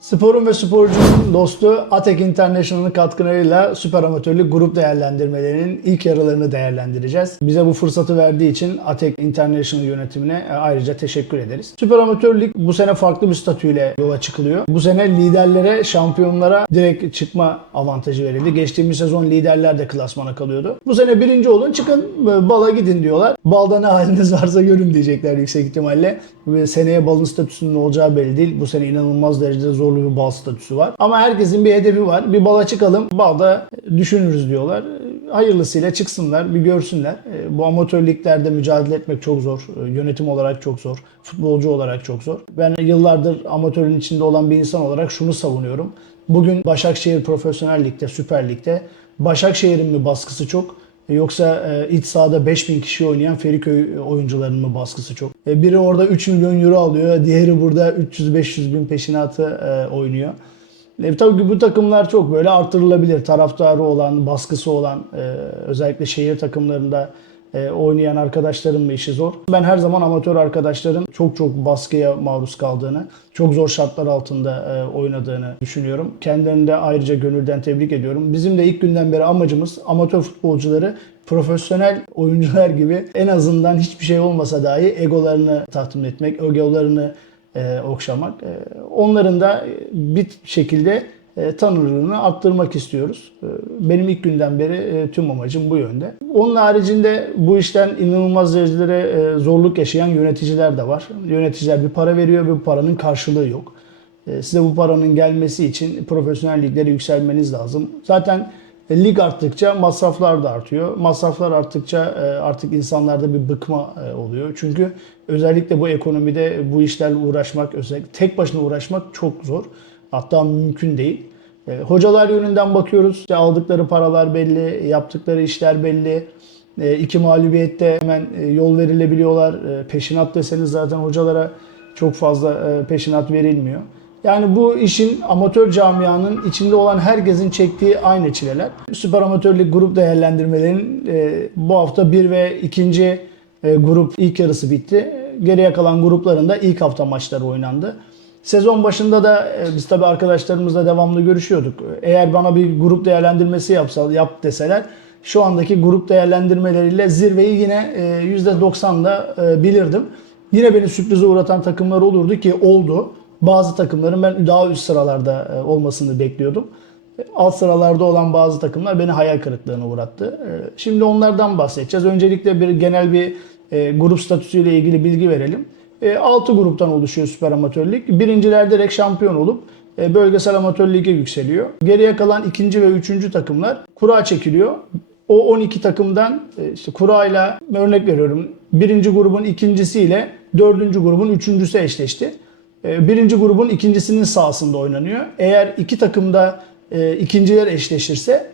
Sporun ve sporcunun dostu Atek International'ın katkılarıyla süper amatörlük grup değerlendirmelerinin ilk yarılarını değerlendireceğiz. Bize bu fırsatı verdiği için Atek International yönetimine e, ayrıca teşekkür ederiz. Süper amatörlük bu sene farklı bir statüyle yola çıkılıyor. Bu sene liderlere, şampiyonlara direkt çıkma avantajı verildi. Geçtiğimiz sezon liderler de klasmana kalıyordu. Bu sene birinci olun çıkın e, bala gidin diyorlar. Balda ne haliniz varsa görün diyecekler yüksek ihtimalle. Ve seneye balın statüsünün olacağı belli değil. Bu sene inanılmaz derecede zorlu bir bal statüsü var. Ama herkesin bir hedefi var. Bir bala çıkalım, balda düşünürüz diyorlar. Hayırlısıyla çıksınlar, bir görsünler. E, Bu amatör liglerde mücadele etmek çok zor. E, Yönetim olarak çok zor. Futbolcu olarak çok zor. Ben yıllardır amatörün içinde olan bir insan olarak şunu savunuyorum. Bugün Başakşehir Profesyonel Lig'de, Süper Lig'de Başakşehir'in mi baskısı çok Yoksa e, iç sahada 5000 kişi oynayan Feriköy oyuncularının mı baskısı çok? E, biri orada 3 milyon euro alıyor, diğeri burada 300-500 bin peşinatı e, oynuyor. E, tabii ki bu takımlar çok böyle artırılabilir. Taraftarı olan, baskısı olan, e, özellikle şehir takımlarında e, oynayan arkadaşların mı işi zor? Ben her zaman amatör arkadaşların çok çok baskıya maruz kaldığını, çok zor şartlar altında e, oynadığını düşünüyorum. Kendilerini de ayrıca gönülden tebrik ediyorum. Bizim de ilk günden beri amacımız amatör futbolcuları profesyonel oyuncular gibi en azından hiçbir şey olmasa dahi egolarını tatmin etmek, egolarını e, okşamak. E, onların da bir şekilde e, tanınırlığını arttırmak istiyoruz. E, Benim ilk günden beri e, tüm amacım bu yönde. Onun haricinde bu işten inanılmaz derecelere e, zorluk yaşayan yöneticiler de var. Yöneticiler bir para veriyor ve bu paranın karşılığı yok. Size bu paranın gelmesi için profesyonel liglere yükselmeniz lazım. Zaten lig arttıkça masraflar da artıyor. Masraflar arttıkça artık insanlarda bir bıkma oluyor. Çünkü özellikle bu ekonomide bu işlerle uğraşmak, özellikle tek başına uğraşmak çok zor. Hatta mümkün değil. E, Hocalar yönünden bakıyoruz. İşte aldıkları paralar belli, yaptıkları işler belli. E, iki mağlubiyette hemen e, yol verilebiliyorlar. E, Peşinat deseniz zaten hocalara çok fazla e, peşinat verilmiyor. Yani bu işin amatör camianın içinde olan herkesin çektiği aynı çileler. Süper amatörlük grup değerlendirmelerinin e, bu hafta bir ve ikinci e, grup ilk yarısı bitti. Geriye kalan grupların da ilk hafta maçları oynandı. Sezon başında da e, biz tabii arkadaşlarımızla devamlı görüşüyorduk. Eğer bana bir grup değerlendirmesi yapsa, yap deseler şu andaki grup değerlendirmeleriyle zirveyi yine e, %90'da e, bilirdim. Yine beni sürprize uğratan takımlar olurdu ki oldu. Bazı takımların ben daha üst sıralarda e, olmasını bekliyordum. E, Alt sıralarda olan bazı takımlar beni hayal kırıklığına uğrattı. E, Şimdi onlardan bahsedeceğiz. Öncelikle bir genel bir e, grup statüsüyle ilgili bilgi verelim. 6 gruptan oluşuyor Süper Amatör Lig. Birinciler direkt şampiyon olup e, bölgesel amatör lige yükseliyor. Geriye kalan ikinci ve üçüncü takımlar kura çekiliyor. O 12 takımdan e, işte kurayla örnek veriyorum. Birinci grubun ikincisiyle dördüncü grubun üçüncüsü eşleşti. E, Birinci grubun ikincisinin sahasında oynanıyor. Eğer iki takımda e, ikinciler eşleşirse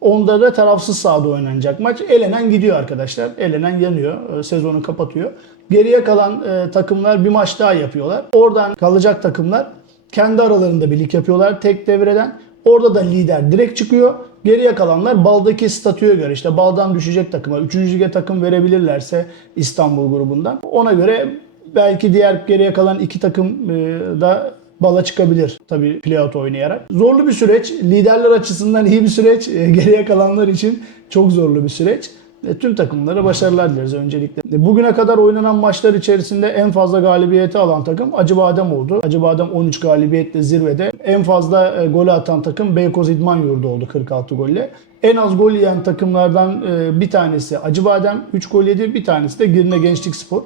Onda da tarafsız sahada oynanacak maç. Elenen gidiyor arkadaşlar. Elenen yanıyor. E, Sezonu kapatıyor. Geriye kalan e, takımlar bir maç daha yapıyorlar. Oradan kalacak takımlar kendi aralarında birlik yapıyorlar tek devreden. Orada da lider direkt çıkıyor. Geriye kalanlar baldaki statüye göre işte baldan düşecek takıma 3. lige takım verebilirlerse İstanbul grubundan. Ona göre belki diğer geriye kalan iki takım e, da bala çıkabilir tabii playout oynayarak. Zorlu bir süreç. Liderler açısından iyi bir süreç. E, Geriye kalanlar için çok zorlu bir süreç. E, Tüm takımlara başarılar dileriz öncelikle. E, Bugüne kadar oynanan maçlar içerisinde en fazla galibiyeti alan takım Acıbadem oldu. Acıbadem 13 galibiyetle zirvede. En fazla e, golü atan takım Beykoz İdman Yurdu oldu 46 golle. En az gol yiyen takımlardan e, bir tanesi Acıbadem 3 gol yedi. Bir tanesi de Girne Gençlik Spor.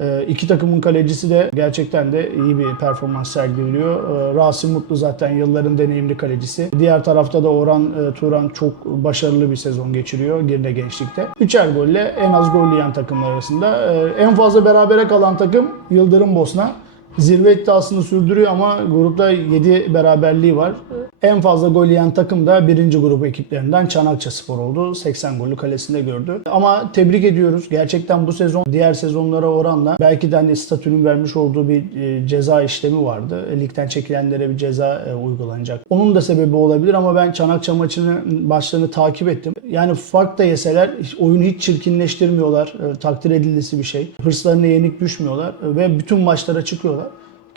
Ee, İki takımın kalecisi de gerçekten de iyi bir performans sergiliyor. Ee, Rasim Mutlu zaten yılların deneyimli kalecisi. Diğer tarafta da Orhan e, Turan çok başarılı bir sezon geçiriyor Girne Gençlik'te. Üçer golle en az gol yiyen takımlar arasında. Ee, En fazla berabere kalan takım Yıldırım Bosna. Zirve iddiasını sürdürüyor ama grupta 7 beraberliği var. En fazla gol yiyen takım da birinci grup ekiplerinden Çanakça Spor oldu. 80 golü kalesinde gördü. Ama tebrik ediyoruz. Gerçekten bu sezon diğer sezonlara oranla belki de hani statünün vermiş olduğu bir e, ceza işlemi vardı. Ligden çekilenlere bir ceza e, uygulanacak. Onun da sebebi olabilir ama ben Çanakça maçının başlarını takip ettim. Yani fark da yeseler oyunu hiç çirkinleştirmiyorlar. E, Takdir edilisi bir şey. Hırslarına yenik düşmüyorlar ve bütün maçlara çıkıyorlar.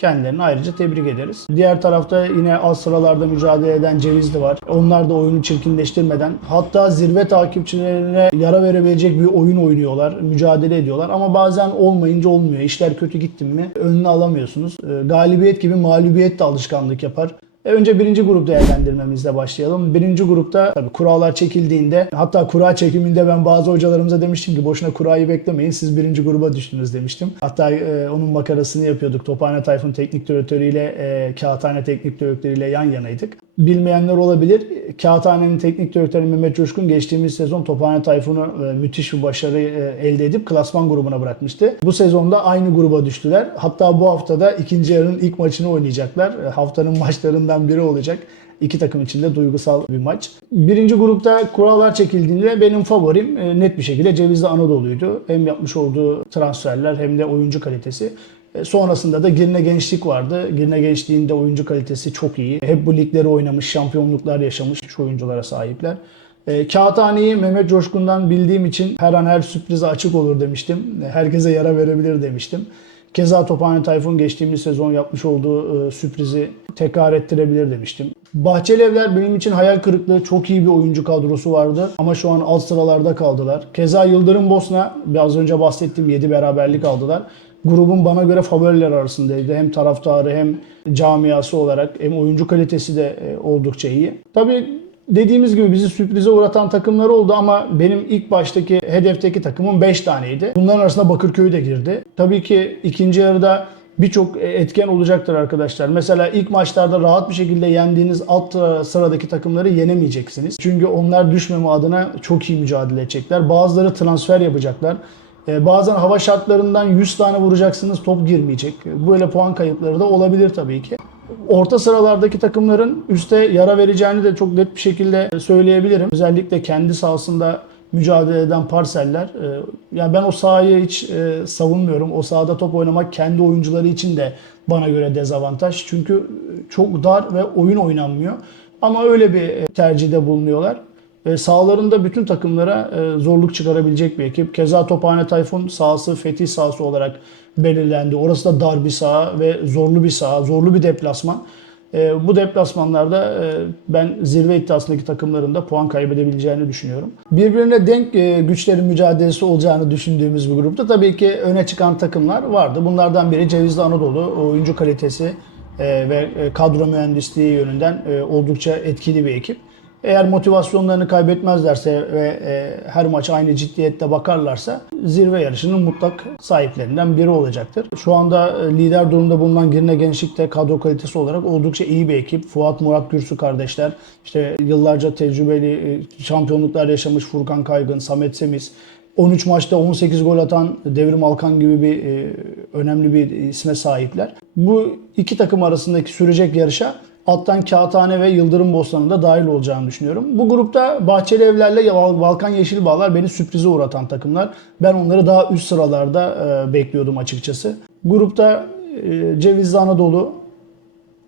Kendilerini ayrıca tebrik ederiz. Diğer tarafta yine alt sıralarda mücadele eden Cevizli var. Onlar da oyunu çirkinleştirmeden hatta zirve takipçilerine yara verebilecek bir oyun oynuyorlar, mücadele ediyorlar. Ama bazen olmayınca olmuyor. İşler kötü gitti mi önünü alamıyorsunuz. Ee, Galibiyet gibi mağlubiyet de alışkanlık yapar. E, Önce birinci grup değerlendirmemizle başlayalım. Birinci grupta tabii kurallar çekildiğinde hatta kura çekiminde ben bazı hocalarımıza demiştim ki boşuna kurayı beklemeyin siz birinci gruba düştünüz demiştim. Hatta e, onun makarasını yapıyorduk. Tophane Tayfun teknik direktörüyle e, Kağıthane teknik direktörüyle yan yanaydık. Bilmeyenler olabilir. Kağıthane'nin teknik direktörü Mehmet Coşkun geçtiğimiz sezon Tophane Tayfun'u e, müthiş bir başarı e, elde edip klasman grubuna bırakmıştı. Bu sezonda aynı gruba düştüler. Hatta bu haftada ikinci yarının ilk maçını oynayacaklar. E, Haftanın maçlarından biri olacak. İki takım için de duygusal bir maç. Birinci grupta kurallar çekildiğinde benim favorim net bir şekilde Cevizli Anadolu'ydu. Hem yapmış olduğu transferler hem de oyuncu kalitesi. E, Sonrasında da Girne Gençlik vardı. Girne Gençliğin de oyuncu kalitesi çok iyi. Hep bu ligleri oynamış, şampiyonluklar yaşamış şu oyunculara sahipler. E, Kağıthane'yi Mehmet Coşkun'dan bildiğim için her an her sürprize açık olur demiştim. E, Herkese yara verebilir demiştim. Keza Tophane Tayfun geçtiğimiz sezon yapmış olduğu e, sürprizi tekrar ettirebilir demiştim. Bahçelievler benim için hayal kırıklığı. Çok iyi bir oyuncu kadrosu vardı ama şu an alt sıralarda kaldılar. Keza Yıldırım Bosna biraz önce bahsettiğim 7 beraberlik aldılar. Grubun bana göre favoriler arasındaydı. Hem taraftarı hem camiası olarak hem oyuncu kalitesi de e, oldukça iyi. Tabii dediğimiz gibi bizi sürprize uğratan takımlar oldu ama benim ilk baştaki hedefteki takımım 5 taneydi. Bunların arasında Bakırköy de girdi. Tabii ki ikinci yarıda birçok etken olacaktır arkadaşlar. Mesela ilk maçlarda rahat bir şekilde yendiğiniz alt sıradaki takımları yenemeyeceksiniz. Çünkü onlar düşmeme adına çok iyi mücadele edecekler. Bazıları transfer yapacaklar. Ee, Bazen hava şartlarından 100 tane vuracaksınız top girmeyecek. Böyle puan kayıpları da olabilir tabii ki. Orta sıralardaki takımların üste yara vereceğini de çok net bir şekilde söyleyebilirim. Özellikle kendi sahasında mücadele eden parseller. e, Yani ben o sahayı hiç e, savunmuyorum. O sahada top oynamak kendi oyuncuları için de bana göre dezavantaj. Çünkü çok dar ve oyun oynanmıyor. Ama öyle bir e, tercihde bulunuyorlar. E, Sahalarında bütün takımlara e, zorluk çıkarabilecek bir ekip. Keza Tophane Tayfun sahası Fetih sahası olarak belirlendi. Orası da dar bir saha ve zorlu bir saha, zorlu bir deplasman. E, Bu deplasmanlarda e, ben zirve iddiasındaki takımların da puan kaybedebileceğini düşünüyorum. Birbirine denk güçlerin mücadelesi olacağını düşündüğümüz bir grupta tabii ki öne çıkan takımlar vardı. Bunlardan biri Cevizli Anadolu. Oyuncu kalitesi ve kadro mühendisliği yönünden oldukça etkili bir ekip. Eğer motivasyonlarını kaybetmezlerse ve e, her maç aynı ciddiyette bakarlarsa zirve yarışının mutlak sahiplerinden biri olacaktır. Şu anda e, lider durumda bulunan Girne Gençlik de kadro kalitesi olarak oldukça iyi bir ekip. Fuat Murat Gürsü kardeşler, işte yıllarca tecrübeli e, şampiyonluklar yaşamış Furkan Kaygın, Samet Semiz, 13 maçta 18 gol atan Devrim Alkan gibi bir e, önemli bir isme sahipler. Bu iki takım arasındaki sürecek yarışa alttan Kağıthane ve Yıldırım Bostan'ın da dahil olacağını düşünüyorum. Bu grupta Bahçeli Evler'le Balkan Yeşilbağlar beni sürprize uğratan takımlar. Ben onları daha üst sıralarda e, bekliyordum açıkçası. Grupta e, Cevizli Anadolu,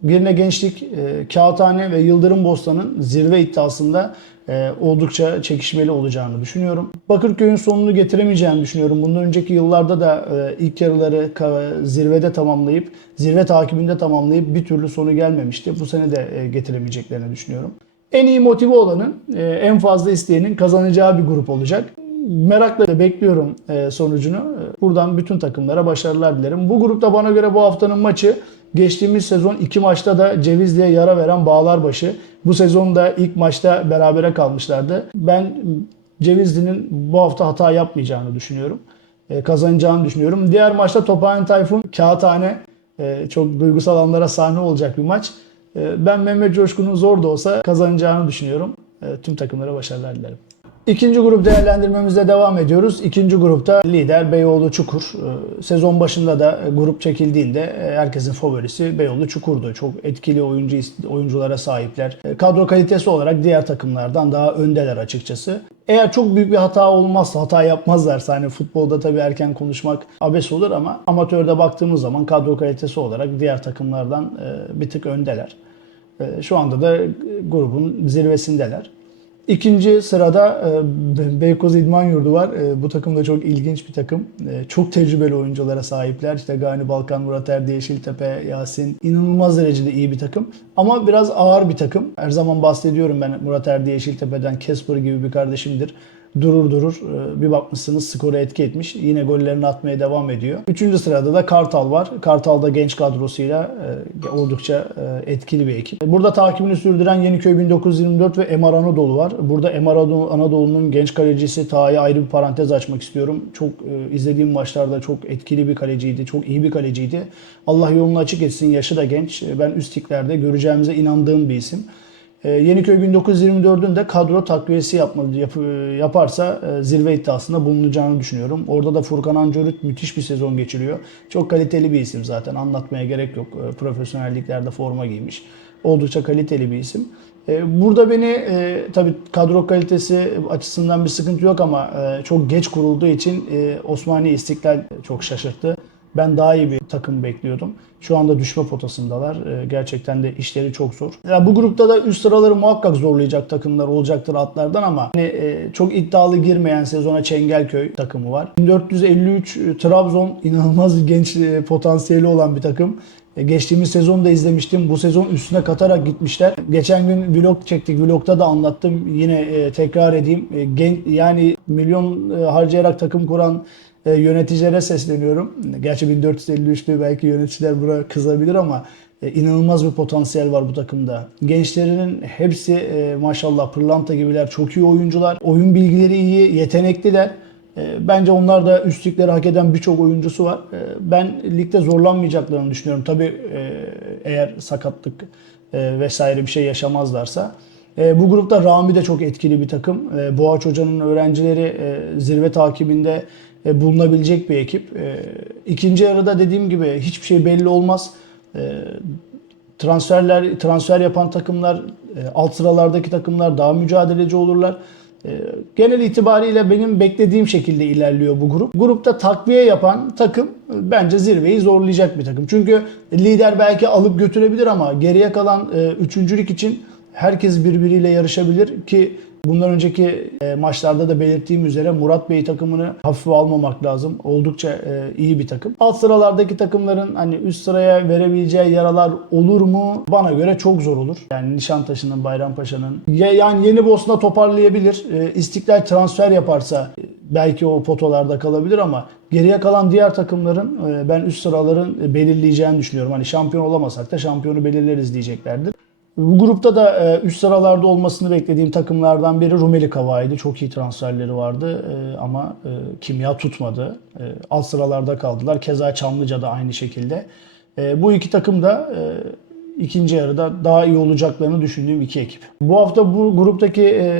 Girne Gençlik, e, Kağıthane ve Yıldırım Bostan'ın zirve iddiasında e, oldukça çekişmeli olacağını düşünüyorum. Bakırköy'ün sonunu getiremeyeceğini düşünüyorum. Bundan önceki yıllarda da e, ilk yarıları zirvede tamamlayıp, zirve takibinde tamamlayıp bir türlü sonu gelmemişti. Bu sene de e, getiremeyeceklerini düşünüyorum. En iyi motive olanın, e, en fazla isteyenin kazanacağı bir grup olacak. Merakla da bekliyorum e, sonucunu. Buradan bütün takımlara başarılar dilerim. Bu grupta bana göre bu haftanın maçı geçtiğimiz sezon iki maçta da Cevizli'ye yara veren Bağlarbaşı. Bu sezon da ilk maçta berabere kalmışlardı. Ben Cevizli'nin bu hafta hata yapmayacağını düşünüyorum. E, Kazanacağını düşünüyorum. Diğer maçta Tophane Tayfun, Kağıthane. E, Çok duygusal anlara sahne olacak bir maç. E, Ben Mehmet Coşkun'un zor da olsa kazanacağını düşünüyorum. E, Tüm takımlara başarılar dilerim. İkinci grup değerlendirmemize devam ediyoruz. İkinci grupta lider Beyoğlu Çukur. Ee, Sezon başında da e, grup çekildiğinde e, herkesin favorisi Beyoğlu Çukur'du. Çok etkili oyuncu oyunculara sahipler. E, Kadro kalitesi olarak diğer takımlardan daha öndeler açıkçası. Eğer çok büyük bir hata olmazsa, hata yapmazlarsa hani futbolda tabii erken konuşmak abes olur ama amatörde baktığımız zaman kadro kalitesi olarak diğer takımlardan bir tık öndeler. Şu anda da grubun zirvesindeler. İkinci sırada e, Beykoz İdman Yurdu var. E, Bu takım da çok ilginç bir takım. E, Çok tecrübeli oyunculara sahipler. İşte Gani Balkan, Murat Erdi, Yeşiltepe, Yasin. İnanılmaz derecede iyi bir takım. Ama biraz ağır bir takım. Her zaman bahsediyorum ben Murat Erdi, Yeşiltepe'den. Kesper gibi bir kardeşimdir. Durur durur. E, Bir bakmışsınız skoru etki etmiş. Yine gollerini atmaya devam ediyor. Üçüncü sırada da Kartal var. Kartal da genç kadrosuyla e, oldukça e, etkili bir ekip. Burada takibini sürdüren Yeniköy 1924 ve Emar Anadolu var. Burada Emar Anadolu- Anadolu'nun genç kalecisi Taha'ya ayrı bir parantez açmak istiyorum. Çok izlediğim maçlarda çok etkili bir kaleciydi. Çok iyi bir kaleciydi. Allah yolunu açık etsin. Yaşı da genç. Ben üst liglerde göreceğimize inandığım bir isim. E, Yeniköy 1924'ün de kadro takviyesi yapmalı, yap- yaparsa e, zirve iddiasında bulunacağını düşünüyorum. Orada da Furkan Ancörüt müthiş bir sezon geçiriyor. Çok kaliteli bir isim zaten anlatmaya gerek yok. E, Profesyonel liglerde forma giymiş. Oldukça kaliteli bir isim. E, Burada beni e, tabii kadro kalitesi açısından bir sıkıntı yok ama çok geç kurulduğu için e, Osmaniye İstiklal çok şaşırttı. Ben daha iyi bir takım bekliyordum. Şu anda düşme potasındalar. Ee, Gerçekten de işleri çok zor. Ya bu grupta da üst sıraları muhakkak zorlayacak takımlar olacaktır atlardan ama hani, e, çok iddialı girmeyen sezona Çengelköy takımı var. 1453 e, Trabzon inanılmaz genç e, potansiyeli olan bir takım. E, Geçtiğimiz sezonu da izlemiştim. Bu sezon üstüne katarak gitmişler. Geçen gün vlog çektik. Vlogda da anlattım. Yine e, tekrar edeyim. E, yani milyon harcayarak takım kuran yöneticilere sesleniyorum. Gerçi 1453'te belki yöneticiler buna kızabilir ama inanılmaz bir potansiyel var bu takımda. Gençlerinin hepsi maşallah pırlanta gibiler. Çok iyi oyuncular. Oyun bilgileri iyi, yetenekliler. E, Bence onlar da üst ligleri hak eden birçok oyuncusu var. E, Ben ligde zorlanmayacaklarını düşünüyorum. Tabii e, eğer sakatlık e, vesaire bir şey yaşamazlarsa. E, bu grupta Rami de çok etkili bir takım. Boğaç Hoca'nın öğrencileri zirve takibinde bulunabilecek bir ekip. İkinci yarıda dediğim gibi hiçbir şey belli olmaz. Transferler transfer yapan takımlar, alt sıralardaki takımlar daha mücadeleci olurlar. E, Genel itibariyle benim beklediğim şekilde ilerliyor bu grup. Grupta takviye yapan takım e, bence zirveyi zorlayacak bir takım. Çünkü lider belki alıp götürebilir ama geriye kalan e, üçüncülük için herkes birbiriyle yarışabilir ki bundan önceki e, maçlarda da belirttiğim üzere Murat Bey takımını hafife almamak lazım. Oldukça e, iyi bir takım. Alt sıralardaki takımların hani üst sıraya verebileceği yaralar olur mu? Bana göre çok zor olur. Yani Nişantaşı'nın, Bayrampaşa'nın ya, yani Yeni Bosna toparlayabilir. E, İstiklal transfer yaparsa belki o potolarda kalabilir ama geriye kalan diğer takımların ben üst sıraların belirleyeceğini düşünüyorum. Hani şampiyon olamasak da şampiyonu belirleriz diyeceklerdir. Bu grupta da e, üst sıralarda olmasını beklediğim takımlardan biri Rumeli Kavai'di. Çok iyi transferleri vardı e, ama e, kimya tutmadı. Alt sıralarda kaldılar. Keza Çamlıca da aynı şekilde. Bu iki takım da ikinci yarıda daha iyi olacaklarını düşündüğüm iki ekip. Bu hafta bu gruptaki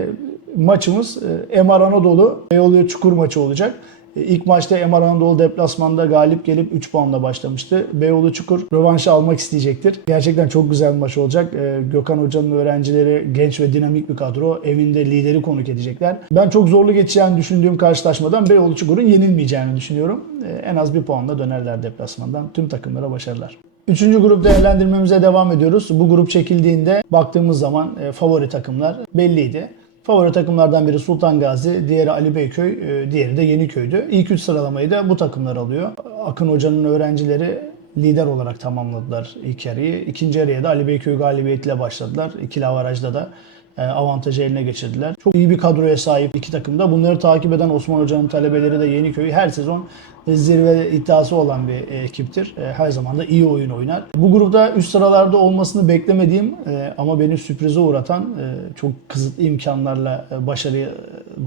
maçımız e, Emar Anadolu Beyoğlu Çukur maçı olacak. İlk maçta Emar Anadolu deplasmanda galip gelip 3 puanla başlamıştı. Beyoğlu Çukur rövanşı almak isteyecektir. Gerçekten çok güzel bir maç olacak. E, Gökhan Hoca'nın öğrencileri genç ve dinamik bir kadro. Evinde lideri konuk edecekler. Ben çok zorlu geçeceğini düşündüğüm karşılaşmadan Beyoğlu Çukur'un yenilmeyeceğini düşünüyorum. E, En az bir puanla dönerler deplasmandan. Tüm takımlara başarılar. Üçüncü grup değerlendirmemize devam ediyoruz. Bu grup çekildiğinde baktığımız zaman e, favori takımlar belliydi. Favori takımlardan biri Sultan Gazi, diğeri Ali Beyköy, e, diğeri de Yeniköy'dü. İlk üç sıralamayı da bu takımlar alıyor. Akın Hoca'nın öğrencileri lider olarak tamamladılar ilk yarıyı. İkinci yarıya da Ali Beyköy galibiyetiyle başladılar. İkili avarajda da avantajı eline geçirdiler. Çok iyi bir kadroya sahip iki takım da. Bunları takip eden Osman Hoca'nın talebeleri de Yeniköy her sezon zirve iddiası olan bir e, ekiptir. E, Her zaman da iyi oyun oynar. Bu grupta üst sıralarda olmasını beklemediğim e, ama beni sürprize uğratan e, çok kısıtlı imkanlarla e, başarı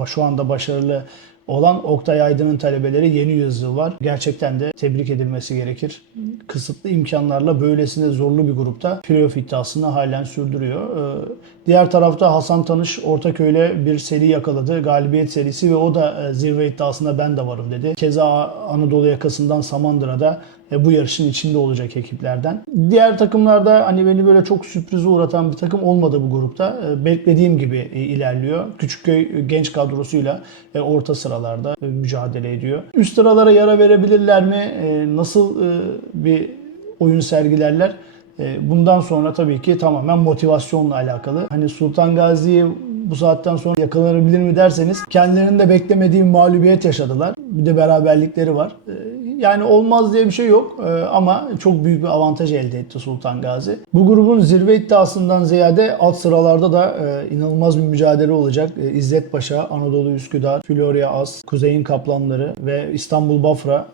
şu anda başarılı olan Oktay Aydın'ın talebeleri yeni yüzyıl var. Gerçekten de tebrik edilmesi gerekir. Kısıtlı imkanlarla böylesine zorlu bir grupta playoff iddiasını halen sürdürüyor. Ee, Diğer tarafta Hasan Tanış Ortaköy'le bir seri yakaladı. Galibiyet serisi ve o da e, zirve iddiasında ben de varım dedi. Keza Anadolu yakasından Samandıra'da bu yarışın içinde olacak ekiplerden. Diğer takımlarda hani beni böyle çok sürprize uğratan bir takım olmadı bu grupta. E, Beklediğim gibi e, ilerliyor. Küçükköy genç kadrosuyla e, orta sıralarda e, mücadele ediyor. Üst sıralara yara verebilirler mi? E, Nasıl e, bir oyun sergilerler? E, Bundan sonra tabii ki tamamen motivasyonla alakalı. Hani Sultan Gazi'yi bu saatten sonra yakalanabilir mi derseniz kendilerinin de beklemediği mağlubiyet yaşadılar. Bir de beraberlikleri var. Yani olmaz diye bir şey yok Ee, ama çok büyük bir avantaj elde etti Sultan Gazi. Bu grubun zirve iddiasından ziyade alt sıralarda da e, inanılmaz bir mücadele olacak. E, İzzet Paşa, Anadolu Üsküdar, Florya As, Kuzey'in Kaplanları ve İstanbul Bafra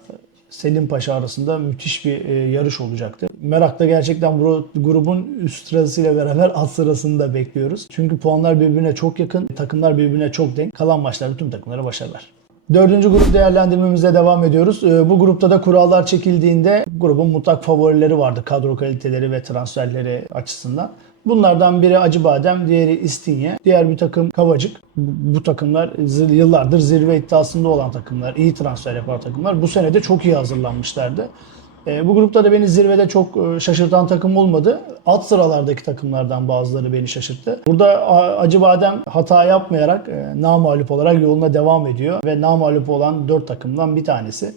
Selim Paşa arasında müthiş bir e, yarış olacaktı. Merakla gerçekten bu grubun üst sırasıyla beraber alt sırasını da bekliyoruz. Çünkü puanlar birbirine çok yakın, takımlar birbirine çok denk. Kalan maçlarda tüm takımlara başarılar. Dördüncü grup değerlendirmemize devam ediyoruz. Ee, Bu grupta da kurallar çekildiğinde grubun mutlak favorileri vardı kadro kaliteleri ve transferleri açısından. Bunlardan biri Acıbadem, diğeri İstinye, diğer bir takım Kavacık. Bu takımlar yıllardır zirve iddiasında olan takımlar, iyi transfer yapan takımlar. Bu sene de çok iyi hazırlanmışlardı. E, bu grupta da beni zirvede çok e, şaşırtan takım olmadı. Alt sıralardaki takımlardan bazıları beni şaşırttı. Burada Acıbadem hata yapmayarak e, namağlup olarak yoluna devam ediyor ve namağlup olan 4 takımdan bir tanesi.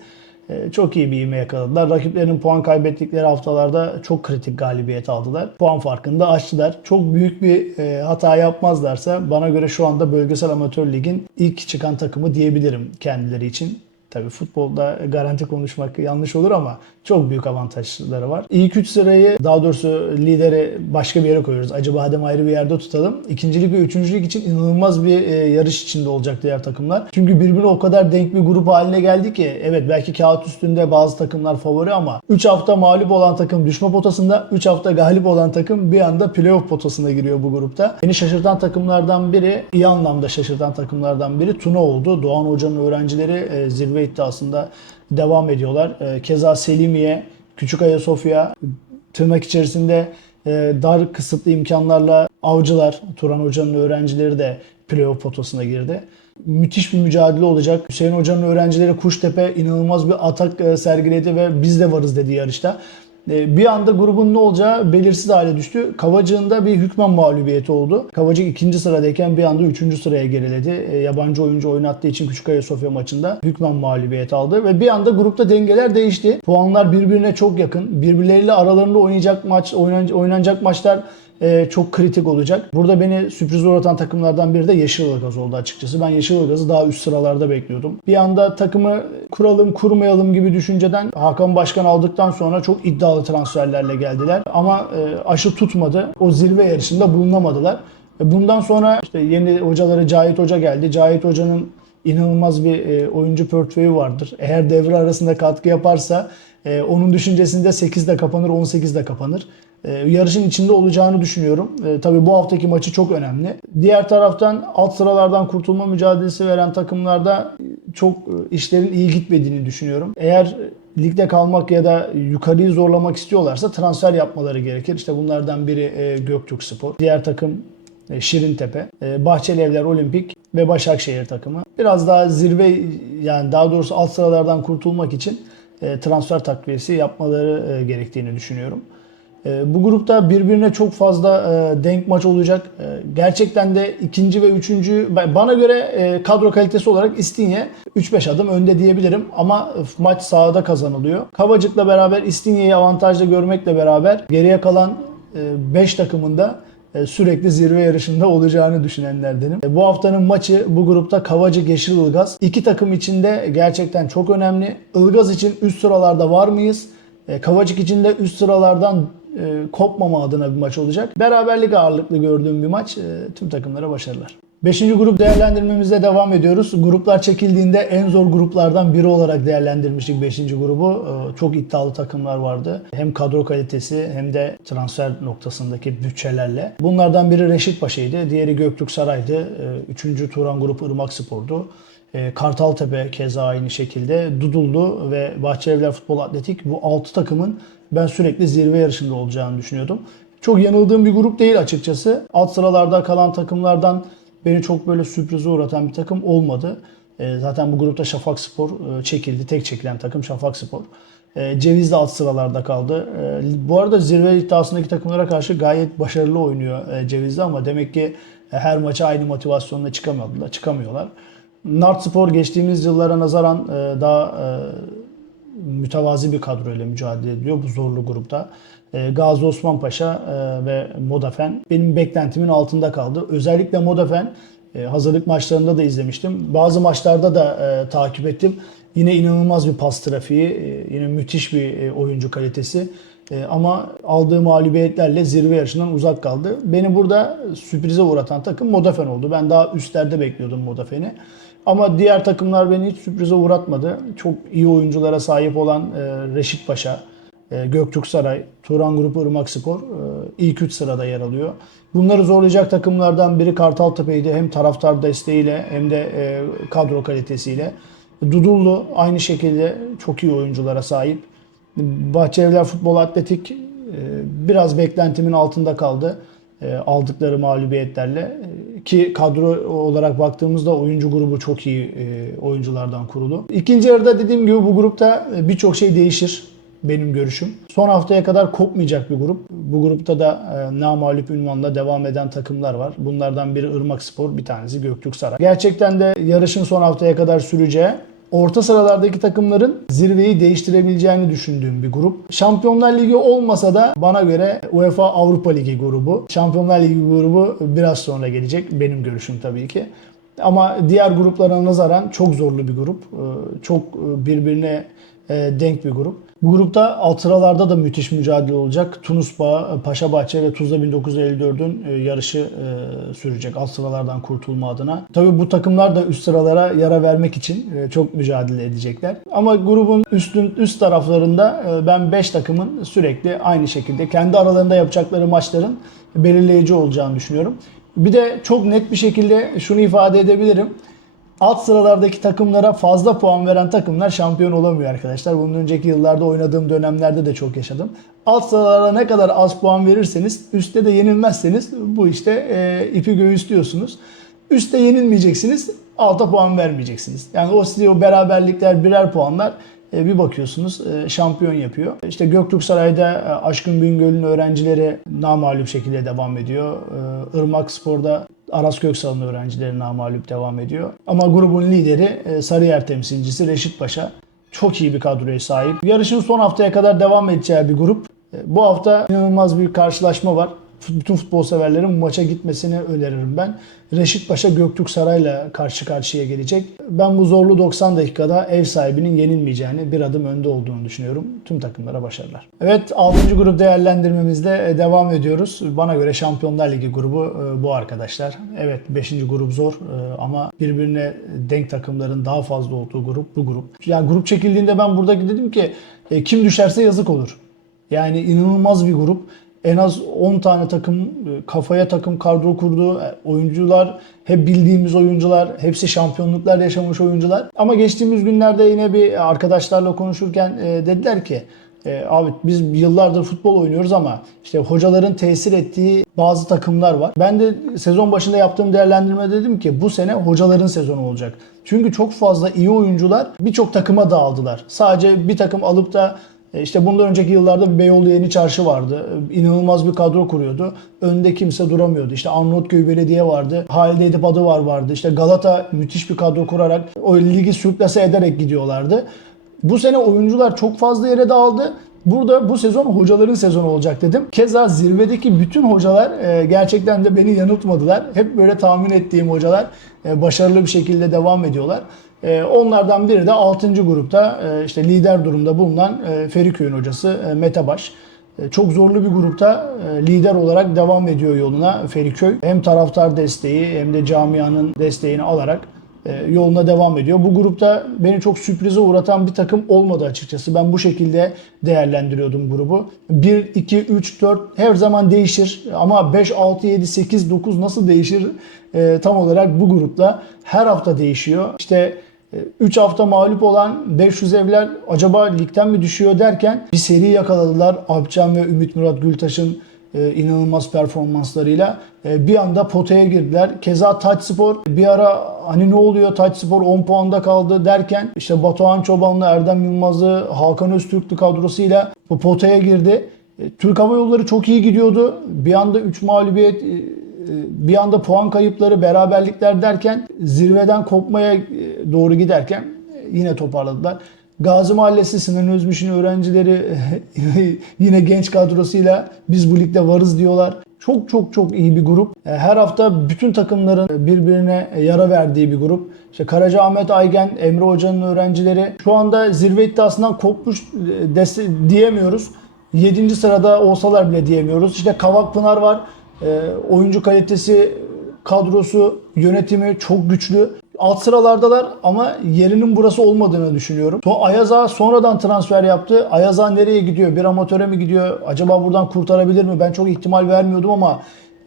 E, çok iyi bir ivme yakaladılar. Rakiplerinin puan kaybettikleri haftalarda çok kritik galibiyet aldılar. Puan farkını da açtılar. Çok büyük bir e, hata yapmazlarsa bana göre şu anda Bölgesel Amatör Lig'in ilk çıkan takımı diyebilirim kendileri için. Tabii futbolda garanti konuşmak yanlış olur ama çok büyük avantajları var. İlk 3 sırayı daha doğrusu lideri başka bir yere koyuyoruz. Acaba ayrı bir yerde tutalım. İkincilik ve üçüncülük için inanılmaz bir e, yarış içinde olacak diğer takımlar. Çünkü birbirine o kadar denk bir grup haline geldi ki evet belki kağıt üstünde bazı takımlar favori ama 3 hafta mağlup olan takım düşme potasında 3 hafta galip olan takım bir anda playoff potasına giriyor bu grupta. Beni şaşırtan takımlardan biri iyi anlamda şaşırtan takımlardan biri Tuna oldu. Doğan Hoca'nın öğrencileri e, iddiasında devam ediyorlar. E, Keza Selimiye, Küçük Ayasofya tırnak içerisinde e, dar kısıtlı imkanlarla avcılar, Turan Hoca'nın öğrencileri de playoff potasına girdi. Müthiş bir mücadele olacak. Hüseyin Hoca'nın öğrencileri Kuştepe inanılmaz bir atak e, sergiledi ve biz de varız dedi yarışta. E, Bir anda grubun ne olacağı belirsiz hale düştü. Kavacık'ın da bir hükmen mağlubiyeti oldu. Kavacık ikinci sıradayken bir anda üçüncü sıraya geriledi. E, Yabancı oyuncu oynattığı için Küçük Ayasofya maçında hükmen mağlubiyet aldı. Ve bir anda grupta dengeler değişti. Puanlar birbirine çok yakın. Birbirleriyle aralarında oynayacak maç, oynan- oynanacak maçlar e, çok kritik olacak. Burada beni sürpriz uğratan takımlardan biri de Yeşilırgaz oldu açıkçası. Ben Yeşilırgaz'ı daha üst sıralarda bekliyordum. Bir anda takımı kuralım kurmayalım gibi düşünceden Hakan Başkan aldıktan sonra çok iddialı transferlerle geldiler. Ama e, aşı tutmadı. O zirve yarışında bulunamadılar. E, Bundan sonra işte yeni hocaları Cahit Hoca geldi. Cahit Hoca'nın inanılmaz bir e, oyuncu portföyü vardır. Eğer devre arasında katkı yaparsa e, onun düşüncesinde 8'de kapanır, 18'de kapanır. E, yarışın içinde olacağını düşünüyorum. E, tabii bu haftaki maçı çok önemli. Diğer taraftan alt sıralardan kurtulma mücadelesi veren takımlarda çok e, işlerin iyi gitmediğini düşünüyorum. Eğer ligde kalmak ya da yukarıyı zorlamak istiyorlarsa transfer yapmaları gerekir. İşte bunlardan biri e, Göktürk Spor. Diğer takım e, Şirintepe, e, Bahçelievler Olimpik ve Başakşehir takımı. Biraz daha zirve yani daha doğrusu alt sıralardan kurtulmak için e, transfer takviyesi yapmaları e, gerektiğini düşünüyorum. E, Bu grupta birbirine çok fazla e, denk maç olacak. E, Gerçekten de ikinci ve üçüncü bana göre e, kadro kalitesi olarak İstinye 3-5 adım önde diyebilirim ama e, maç sahada kazanılıyor. Kavacık'la beraber İstinye'yi avantajlı görmekle beraber geriye kalan 5 takımın da e, sürekli zirve yarışında olacağını düşünenlerdenim. Bu haftanın maçı bu grupta Kavacık Yeşil Ilgaz. İki takım için de gerçekten çok önemli. Ilgaz için üst sıralarda var mıyız? Kavacık için de üst sıralardan e, kopmama adına bir maç olacak. Beraberlik ağırlıklı gördüğüm bir maç. E, Tüm takımlara başarılar. Beşinci grup değerlendirmemize devam ediyoruz. Gruplar çekildiğinde en zor gruplardan biri olarak değerlendirmiştik 5. grubu. Ee, Çok iddialı takımlar vardı. Hem kadro kalitesi hem de transfer noktasındaki bütçelerle. Bunlardan biri Reşit Paşa'ydı. Diğeri Göktürk Saray'dı. Ee, Üçüncü Turan grubu Irmak Spor'du. Ee, Kartaltepe keza aynı şekilde. Dudullu ve Bahçelievler Futbol Atletik bu 6 takımın ben sürekli zirve yarışında olacağını düşünüyordum. Çok yanıldığım bir grup değil açıkçası. Alt sıralarda kalan takımlardan beni çok böyle sürprize uğratan bir takım olmadı. E, zaten bu grupta Şafak Spor e, çekildi. Tek çekilen takım Şafak Spor. E, Ceviz de alt sıralarda kaldı. E, bu arada zirve iddiasındaki takımlara karşı gayet başarılı oynuyor e, Ceviz'de ama demek ki e, her maça aynı motivasyonla çıkamadılar, çıkamıyorlar. Nart Spor geçtiğimiz yıllara nazaran e, daha mütevazi bir kadroyla mücadele ediyor bu zorlu grupta. E, Gazi Osman Paşa e, ve Modafen benim beklentimin altında kaldı. Özellikle Modafen e, hazırlık maçlarında da izlemiştim. Bazı maçlarda da takip ettim. Yine inanılmaz bir pas trafiği, yine müthiş bir oyuncu kalitesi. Ama aldığı mağlubiyetlerle zirve yarışından uzak kaldı. Beni burada sürprize uğratan takım Modafen oldu. Ben daha üstlerde bekliyordum Modafen'i. Ama diğer takımlar beni hiç sürprize uğratmadı. Çok iyi oyunculara sahip olan e, Reşit Paşa, e, Göktürk Saray, Turan Grupu Irmak Spor e, ilk 3 sırada yer alıyor. Bunları zorlayacak takımlardan biri Kartaltepe'ydi. Hem taraftar desteğiyle hem de e, kadro kalitesiyle. Dudullu aynı şekilde çok iyi oyunculara sahip. Bahçelievler Futbol Atletik e, biraz beklentimin altında kaldı e, aldıkları mağlubiyetlerle E, ki kadro olarak baktığımızda oyuncu grubu çok iyi e, oyunculardan kurulu. İkinci yarıda dediğim gibi bu grupta e, birçok şey değişir benim görüşüm. Son haftaya kadar kopmayacak bir grup. Bu grupta da e, namalip ünvanla devam eden takımlar var. Bunlardan biri Irmak Spor, bir tanesi Göktürk Saray. Gerçekten de yarışın son haftaya kadar süreceği orta sıralardaki takımların zirveyi değiştirebileceğini düşündüğüm bir grup. Şampiyonlar Ligi olmasa da bana göre UEFA Avrupa Ligi grubu. Şampiyonlar Ligi grubu biraz sonra gelecek. Benim görüşüm tabii ki. Ama diğer gruplara nazaran çok zorlu bir grup. Ee, Çok e, birbirine e, denk bir grup. Bu grupta alt sıralarda da müthiş mücadele olacak. Tunusba, Paşabahçe ve Tuzla 1954'ün e, yarışı e, sürecek alt sıralardan kurtulma adına. Tabii bu takımlar da üst sıralara yara vermek için e, çok mücadele edecekler. Ama grubun üstün üst taraflarında e, ben 5 takımın sürekli aynı şekilde kendi aralarında yapacakları maçların belirleyici olacağını düşünüyorum. Bir de çok net bir şekilde şunu ifade edebilirim alt sıralardaki takımlara fazla puan veren takımlar şampiyon olamıyor arkadaşlar. Bunun önceki yıllarda oynadığım dönemlerde de çok yaşadım. Alt sıralara ne kadar az puan verirseniz, üstte de yenilmezseniz bu işte e, ipi göğüslüyorsunuz. Üste yenilmeyeceksiniz, alta puan vermeyeceksiniz. Yani o size o beraberlikler birer puanlar e, bir bakıyorsunuz e, şampiyon yapıyor. İşte Göktürk Saray'da e, Aşkın Bingöl'ün öğrencileri namağlup şekilde devam ediyor. E, Irmak Spor'da Aras Köksal'ın öğrencileri namağlup devam ediyor. Ama grubun lideri e, Sarıyer temsilcisi Reşit Paşa. Çok iyi bir kadroya sahip. Yarışın son haftaya kadar devam edeceği bir grup. E, Bu hafta inanılmaz bir karşılaşma var. Bütün futbol severlerin bu maça gitmesini öneririm ben. Reşit Paşa Göktürk Saray'la karşı karşıya gelecek. Ben bu zorlu 90 dakikada ev sahibinin yenilmeyeceğini, bir adım önde olduğunu düşünüyorum. Tüm takımlara başarılar. Evet 6. grup değerlendirmemizde e, devam ediyoruz. Bana göre Şampiyonlar Ligi grubu e, bu arkadaşlar. Evet 5. grup zor e, ama birbirine denk takımların daha fazla olduğu grup bu grup. Yani grup çekildiğinde ben buradaki dedim ki kim düşerse yazık olur. Yani inanılmaz bir grup. En az 10 tane takım e, kafaya takım kadro kurdu. E, Oyuncular hep bildiğimiz oyuncular, hepsi şampiyonluklar yaşamış oyuncular. Ama geçtiğimiz günlerde yine bir arkadaşlarla konuşurken e, dediler ki e, abi biz yıllardır futbol oynuyoruz ama işte hocaların tesir ettiği bazı takımlar var. Ben de sezon başında yaptığım değerlendirme dedim ki bu sene hocaların sezonu olacak. Çünkü çok fazla iyi oyuncular birçok takıma dağıldılar. Sadece bir takım alıp da işte bundan önceki yıllarda Beyoğlu Yeni Çarşı vardı. E, İnanılmaz bir kadro kuruyordu. Önde kimse duramıyordu. İşte Arnavutköy Belediye vardı. Halide Edip Adıvar vardı. İşte Galata müthiş bir kadro kurarak o ligi sürklase ederek gidiyorlardı. Bu sene oyuncular çok fazla yere dağıldı. Burada bu sezon hocaların sezonu olacak dedim. Keza zirvedeki bütün hocalar e, gerçekten de beni yanıltmadılar. Hep böyle tahmin ettiğim hocalar e, başarılı bir şekilde devam ediyorlar. E, onlardan biri de 6. grupta e, işte lider durumda bulunan e, Feriköy'ün hocası e, Mete Çok zorlu bir grupta lider olarak devam ediyor yoluna Feriköy. Hem taraftar desteği hem de camianın desteğini alarak yoluna devam ediyor. Bu grupta beni çok sürprize uğratan bir takım olmadı açıkçası. Ben bu şekilde değerlendiriyordum grubu. 1, 2, 3, 4 her zaman değişir ama 5, 6, 7, 8, 9 nasıl değişir tam olarak bu grupta her hafta değişiyor. İşte 3 hafta mağlup olan 500 evler acaba ligden mi düşüyor derken bir seri yakaladılar. Alpcan ve Ümit Murat Gültaş'ın e, inanılmaz performanslarıyla e, bir anda potaya girdiler. Keza Taçspor bir ara hani ne oluyor Taçspor 10 puanda kaldı derken işte Batuhan Çobanlı, Erdem Yılmaz'ı, Hakan Öztürk'lü kadrosuyla potaya girdi. E, Türk Hava Yolları çok iyi gidiyordu. Bir anda 3 mağlubiyet bir anda puan kayıpları, beraberlikler derken zirveden kopmaya e, doğru giderken yine toparladılar. Gazi Mahallesi Sinan Özmüş'ün öğrencileri yine genç kadrosuyla biz bu ligde varız diyorlar. Çok çok çok iyi bir grup. E, Her hafta bütün takımların birbirine yara verdiği bir grup. İşte Karaca Ahmet Aygen, Emre Hoca'nın öğrencileri şu anda zirve iddiasından kopmuş e, diyemiyoruz. 7. sırada olsalar bile diyemiyoruz. İşte Kavak Pınar var. E, oyuncu kalitesi, kadrosu, yönetimi çok güçlü. Alt sıralardalar ama yerinin burası olmadığını düşünüyorum. So Ayaza sonradan transfer yaptı. Ayaza nereye gidiyor? Bir amatöre mi gidiyor? Acaba buradan kurtarabilir mi? Ben çok ihtimal vermiyordum ama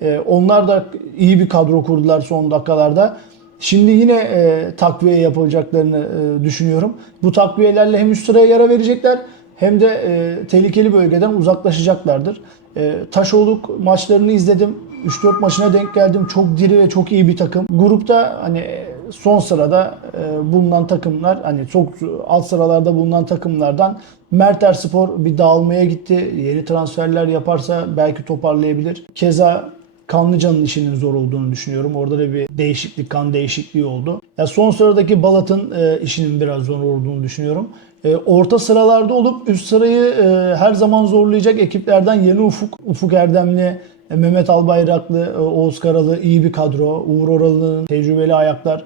e, onlar da iyi bir kadro kurdular son dakikalarda. Şimdi yine e, takviye yapacaklarını e, düşünüyorum. Bu takviyelerle hem üst sıraya yara verecekler hem de e, tehlikeli bölgeden uzaklaşacaklardır. E, Taşoluk maçlarını izledim. 3-4 maçına denk geldim. Çok diri ve çok iyi bir takım. Grupta hani son sırada e, bulunan takımlar hani çok alt sıralarda bulunan takımlardan Merter Spor bir dağılmaya gitti. Yeni transferler yaparsa belki toparlayabilir. Keza Kanlıca'nın işinin zor olduğunu düşünüyorum. Orada da bir değişiklik, kan değişikliği oldu. Ya son sıradaki Balat'ın e, işinin biraz zor olduğunu düşünüyorum. E, orta sıralarda olup üst sırayı e, her zaman zorlayacak ekiplerden Yeni Ufuk, Ufuk Erdemli, e, Mehmet Albayraklı, e, Oğuz Karalı iyi bir kadro. Uğur Oralı'nın tecrübeli ayaklar.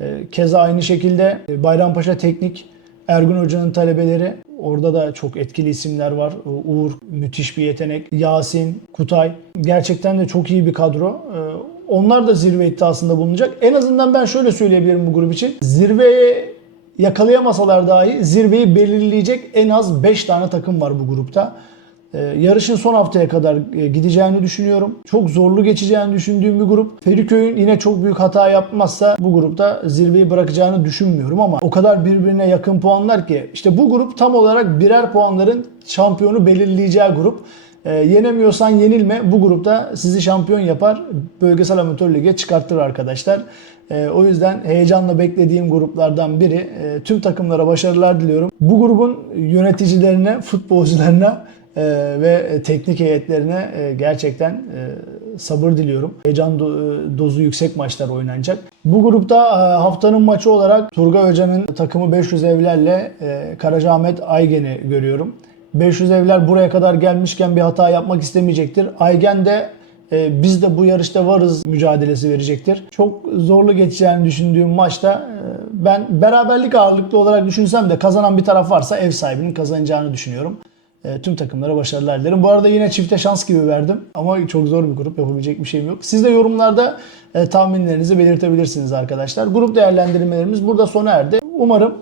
E, keza aynı şekilde e, Bayrampaşa Teknik, Ergun Hoca'nın talebeleri. Orada da çok etkili isimler var. Uğur müthiş bir yetenek. Yasin, Kutay. Gerçekten de çok iyi bir kadro. Ee, Onlar da zirve iddiasında bulunacak. En azından ben şöyle söyleyebilirim bu grup için. Zirveye yakalayamasalar dahi zirveyi belirleyecek en az 5 tane takım var bu grupta. Ee, Yarışın son haftaya kadar e, gideceğini düşünüyorum. Çok zorlu geçeceğini düşündüğüm bir grup. Feriköy'ün yine çok büyük hata yapmazsa bu grupta zirveyi bırakacağını düşünmüyorum ama o kadar birbirine yakın puanlar ki işte bu grup tam olarak birer puanların şampiyonu belirleyeceği grup. Ee, yenemiyorsan yenilme bu grupta sizi şampiyon yapar. Bölgesel Amatör Lig'e çıkartır arkadaşlar. Ee, o yüzden heyecanla beklediğim gruplardan biri. Ee, tüm takımlara başarılar diliyorum. Bu grubun yöneticilerine, futbolcularına e, ve teknik heyetlerine e, gerçekten e, sabır diliyorum. Heyecan do- dozu yüksek maçlar oynanacak. Bu grupta haftanın maçı olarak Turgay Hoca'nın takımı 500 evlerle Karacaahmet Aygen'i görüyorum. 500 evler buraya kadar gelmişken bir hata yapmak istemeyecektir. Aygen de e, biz de bu yarışta varız mücadelesi verecektir. Çok zorlu geçeceğini düşündüğüm maçta e, ben beraberlik ağırlıklı olarak düşünsem de kazanan bir taraf varsa ev sahibinin kazanacağını düşünüyorum. E, tüm takımlara başarılar dilerim. Bu arada yine çifte şans gibi verdim ama çok zor bir grup yapabilecek bir şeyim yok. Siz de yorumlarda e, tahminlerinizi belirtebilirsiniz arkadaşlar. Grup değerlendirmelerimiz burada sona erdi. Umarım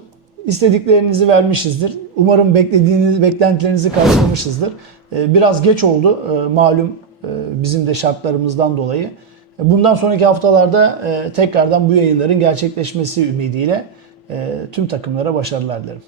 istediklerinizi vermişizdir. Umarım beklediğiniz beklentilerinizi karşılamışızdır. E, biraz geç oldu e, malum bizim de şartlarımızdan dolayı. E, Bundan sonraki haftalarda e, tekrardan bu yayınların gerçekleşmesi ümidiyle e, tüm takımlara başarılar dilerim.